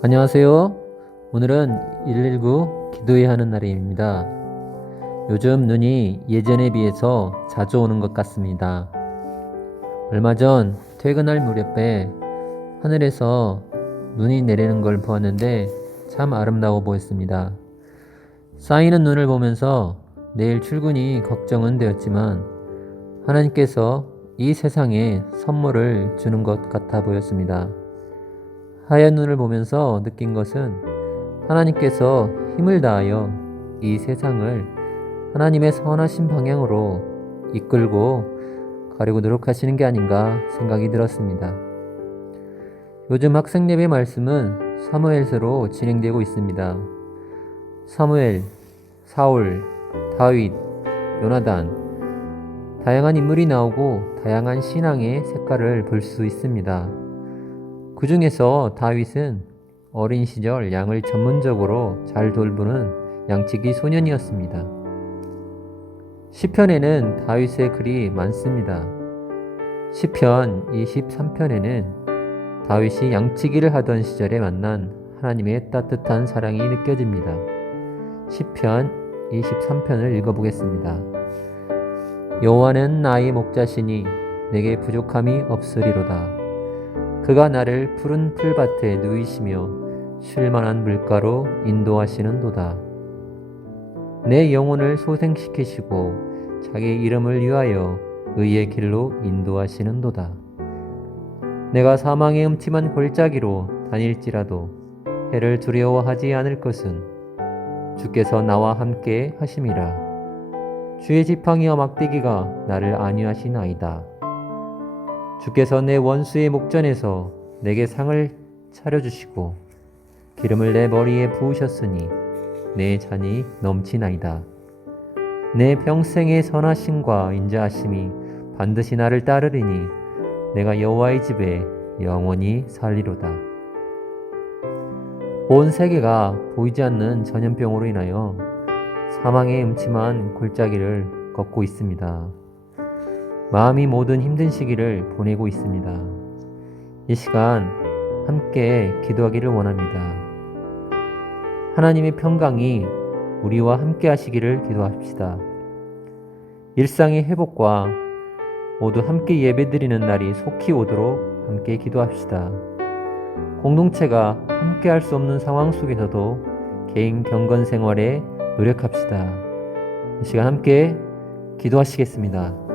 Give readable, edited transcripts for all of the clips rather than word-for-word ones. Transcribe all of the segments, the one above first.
안녕하세요. 오늘은 119 기도해야 하는 날입니다. 요즘 눈이 예전에 비해서 자주 오는 것 같습니다. 얼마 전 퇴근할 무렵에 하늘에서 눈이 내리는 걸 보았는데 참 아름다워 보였습니다. 쌓이는 눈을 보면서 내일 출근이 걱정은 되었지만 하나님께서 이 세상에 선물을 주는 것 같아 보였습니다. 하얀 눈을 보면서 느낀 것은 하나님께서 힘을 다하여 이 세상을 하나님의 선하신 방향으로 이끌고 가려고 노력하시는 게 아닌가 생각이 들었습니다. 요즘 학생 예배 말씀은 사무엘서로 진행되고 있습니다. 사무엘, 사울, 다윗, 요나단, 다양한 인물이 나오고 다양한 신앙의 색깔을 볼 수 있습니다. 그 중에서 다윗은 어린 시절 양을 전문적으로 잘 돌보는 양치기 소년이었습니다. 시편에는 다윗의 글이 많습니다. 시편 23편에는 다윗이 양치기를 하던 시절에 만난 하나님의 따뜻한 사랑이 느껴집니다. 시편 23편을 읽어보겠습니다. 여호와는 나의 목자시니 내게 부족함이 없으리로다. 그가 나를 푸른 풀밭에 누이시며 쉴만한 물가로 인도하시는도다. 내 영혼을 소생시키시고 자기 이름을 위하여 의의 길로 인도하시는도다. 내가 사망의 음침한 골짜기로 다닐지라도 해를 두려워하지 않을 것은 주께서 나와 함께 하심이라. 주의 지팡이와 막대기가 나를 안위하시나이다. 주께서 내 원수의 목전에서 내게 상을 차려주시고 기름을 내 머리에 부으셨으니 내 잔이 넘치나이다. 내 평생의 선하심과 인자하심이 반드시 나를 따르리니 내가 여호와의 집에 영원히 살리로다. 온 세계가 보이지 않는 전염병으로 인하여 사망의 음침한 골짜기를 걷고 있습니다. 마음이 모든 힘든 시기를 보내고 있습니다. 이 시간 함께 기도하기를 원합니다. 하나님의 평강이 우리와 함께 하시기를 기도합시다. 일상의 회복과 모두 함께 예배드리는 날이 속히 오도록 함께 기도합시다. 공동체가 함께 할 수 없는 상황 속에서도 개인 경건 생활에 노력합시다. 이 시간 함께 기도하시겠습니다.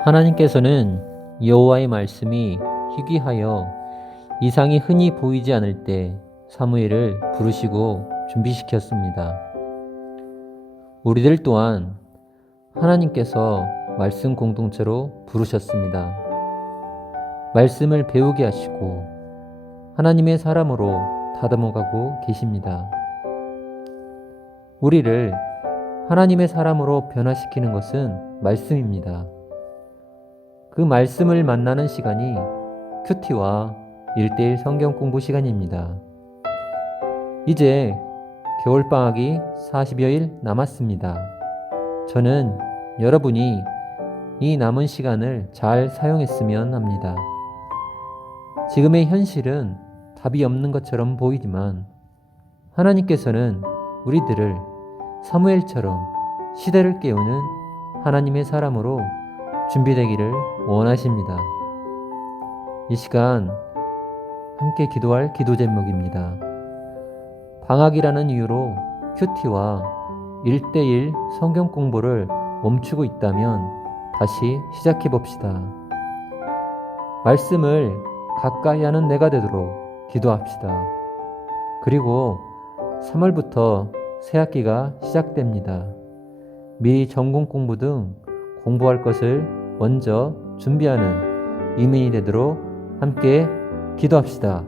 하나님께서는 여호와의 말씀이 희귀하여 이상이 흔히 보이지 않을 때 사무엘을 부르시고 준비시켰습니다. 우리들 또한 하나님께서 말씀 공동체로 부르셨습니다. 말씀을 배우게 하시고 하나님의 사람으로 다듬어가고 계십니다. 우리를 하나님의 사람으로 변화시키는 것은 말씀입니다. 그 말씀을 만나는 시간이 큐티와 1:1 성경 공부 시간입니다. 이제 겨울방학이 40여일 남았습니다. 저는 여러분이 이 남은 시간을 잘 사용했으면 합니다. 지금의 현실은 답이 없는 것처럼 보이지만 하나님께서는 우리들을 사무엘처럼 시대를 깨우는 하나님의 사람으로 준비되기를 원하십니다. 이 시간 함께 기도할 기도 제목입니다. 방학이라는 이유로 큐티와 1:1 성경 공부를 멈추고 있다면 다시 시작해 봅시다. 말씀을 가까이 하는 내가 되도록 기도합시다. 그리고 3월부터 새학기가 시작됩니다. 미리 전공 공부 등 공부할 것을 먼저 준비하는 이민이 되도록 함께 기도합시다.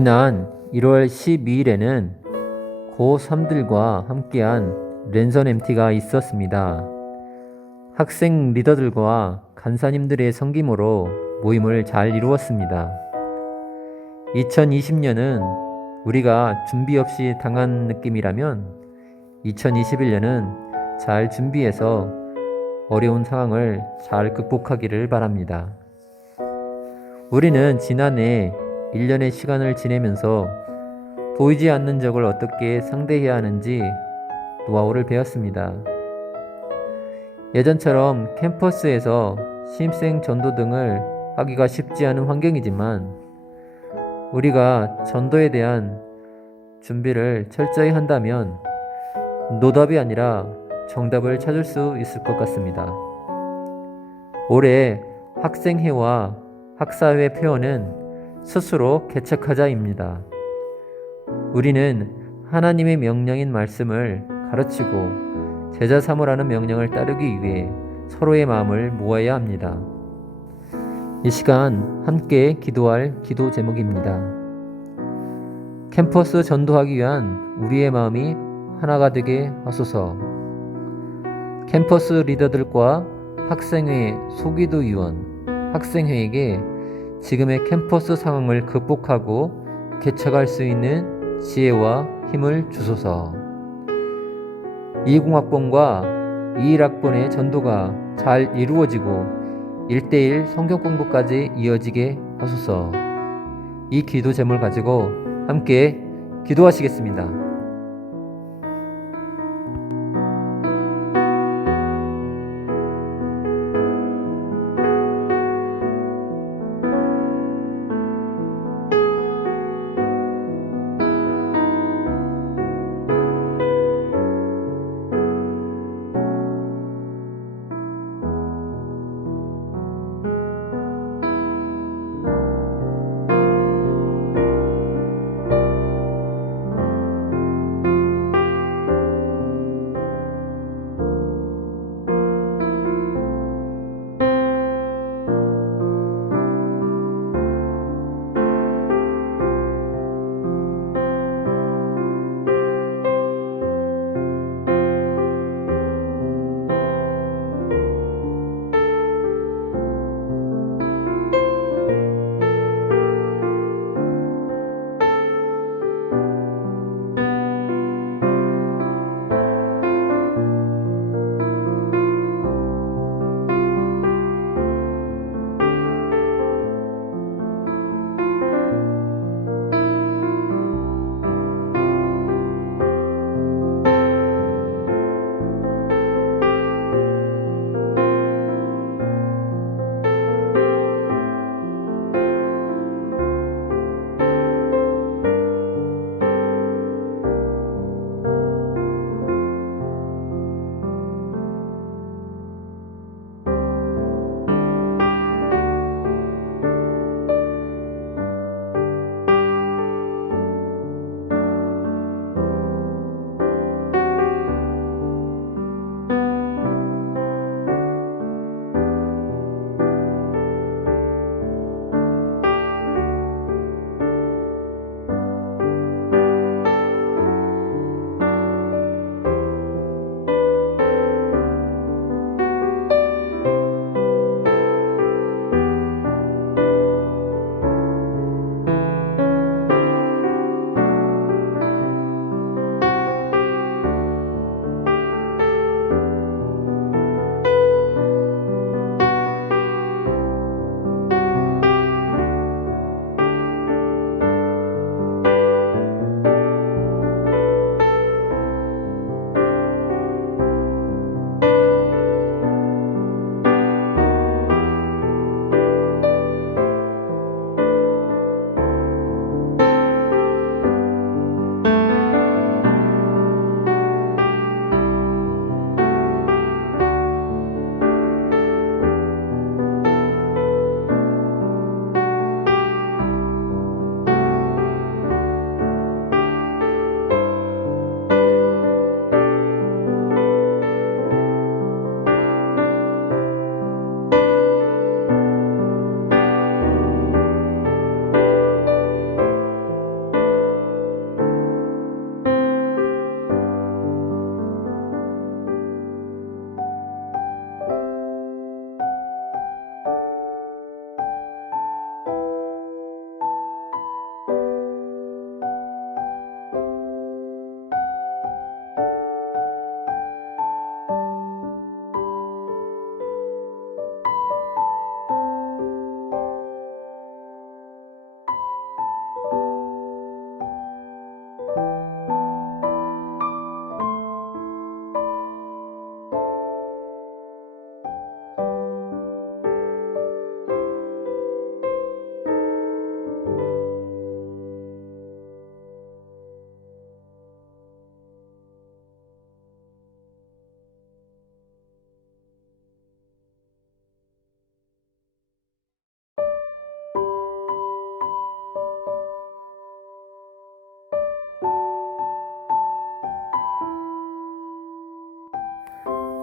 지난 1월 12일에는 고3들과 함께한 랜선 MT가 있었습니다. 학생 리더들과 간사님들의 섬김으로 모임을 잘 이루었습니다. 2020년은 우리가 준비 없이 당한 느낌이라면 2021년은 잘 준비해서 어려운 상황을 잘 극복하기를 바랍니다. 우리는 지난해 1년의 시간을 지내면서 보이지 않는 적을 어떻게 상대해야 하는지 노하우를 배웠습니다. 예전처럼 캠퍼스에서 신입생 전도 등을 하기가 쉽지 않은 환경이지만 우리가 전도에 대한 준비를 철저히 한다면 노답이 아니라 정답을 찾을 수 있을 것 같습니다. 올해 학생회와 학사회 표어는 스스로 개척하자입니다. 우리는 하나님의 명령인 말씀을 가르치고 제자 삼으라는 명령을 따르기 위해 서로의 마음을 모아야 합니다. 이 시간 함께 기도할 기도 제목입니다. 캠퍼스 전도하기 위한 우리의 마음이 하나가 되게 하소서. 캠퍼스 리더들과 학생회 소기도 위원, 학생회에게 지금의 캠퍼스 상황을 극복하고 개척할 수 있는 지혜와 힘을 주소서. 20학번과 21학번의 전도가 잘 이루어지고 1대1 성경 공부까지 이어지게 하소서. 이 기도 제목을 가지고 함께 기도하시겠습니다.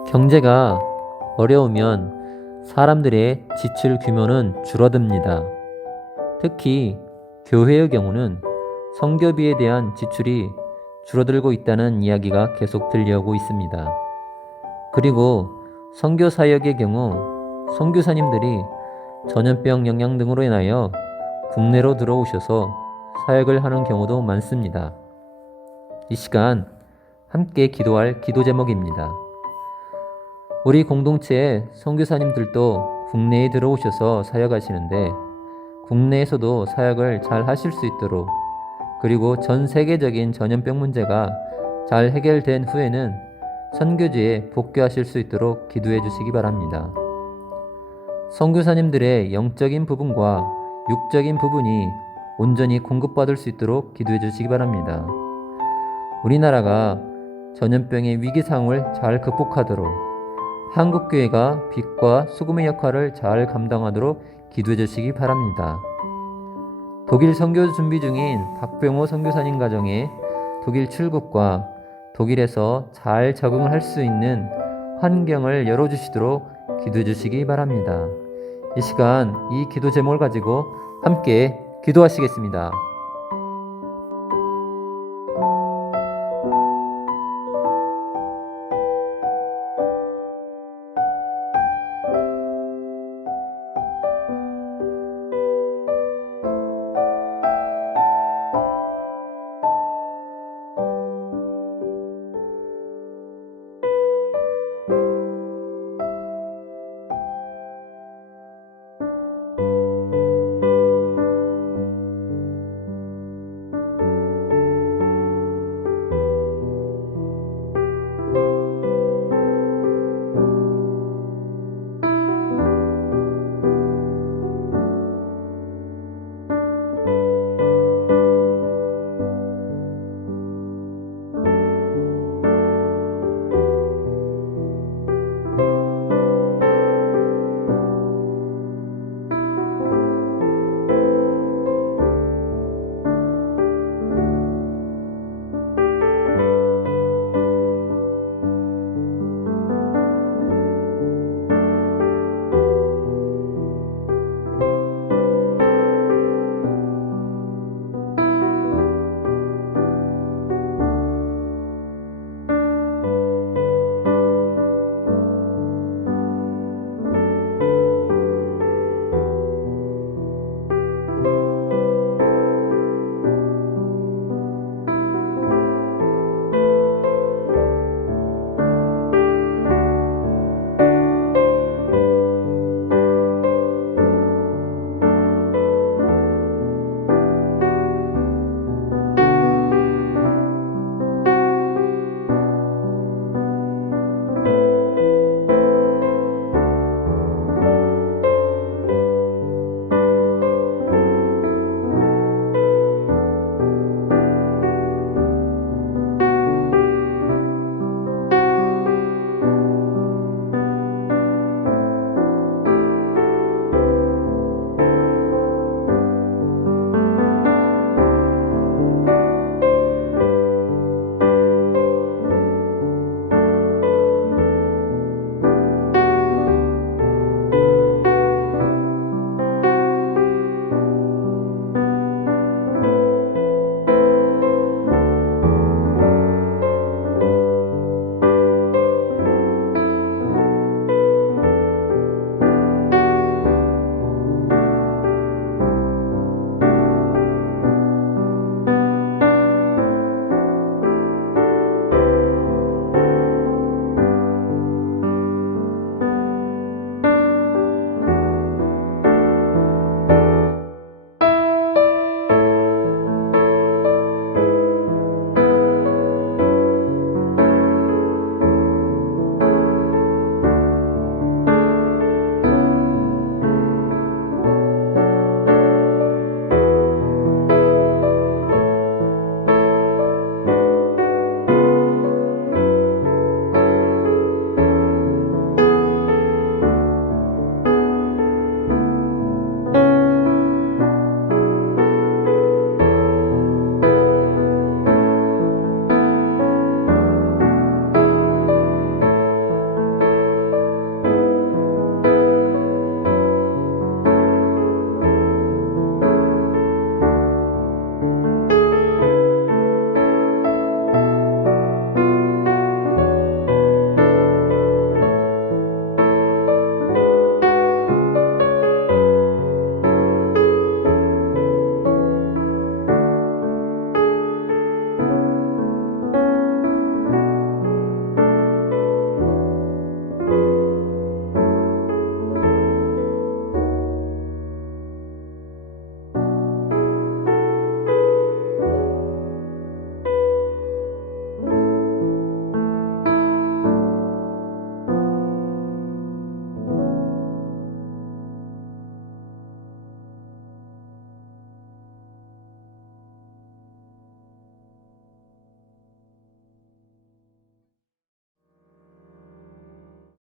경제가 어려우면 사람들의 지출 규모는 줄어듭니다. 특히 교회의 경우는 선교비에 대한 지출이 줄어들고 있다는 이야기가 계속 들려오고 있습니다. 그리고 선교 사역의 경우 선교사님들이 전염병 영향 등으로 인하여 국내로 들어오셔서 사역을 하는 경우도 많습니다. 이 시간 함께 기도할 기도 제목입니다. 우리 공동체의 선교사님들도 국내에 들어오셔서 사역하시는데 국내에서도 사역을 잘 하실 수 있도록, 그리고 전 세계적인 전염병 문제가 잘 해결된 후에는 선교지에 복귀하실 수 있도록 기도해 주시기 바랍니다. 선교사님들의 영적인 부분과 육적인 부분이 온전히 공급받을 수 있도록 기도해 주시기 바랍니다. 우리나라가 전염병의 위기 상황을 잘 극복하도록 한국교회가 빛과 소금의 역할을 잘 감당하도록 기도해 주시기 바랍니다. 독일 선교 준비 중인 박병호 선교사님 가정에 독일 출국과 독일에서 잘 적응을 할 수 있는 환경을 열어주시도록 기도해 주시기 바랍니다. 이 시간 이 기도 제목을 가지고 함께 기도하시겠습니다.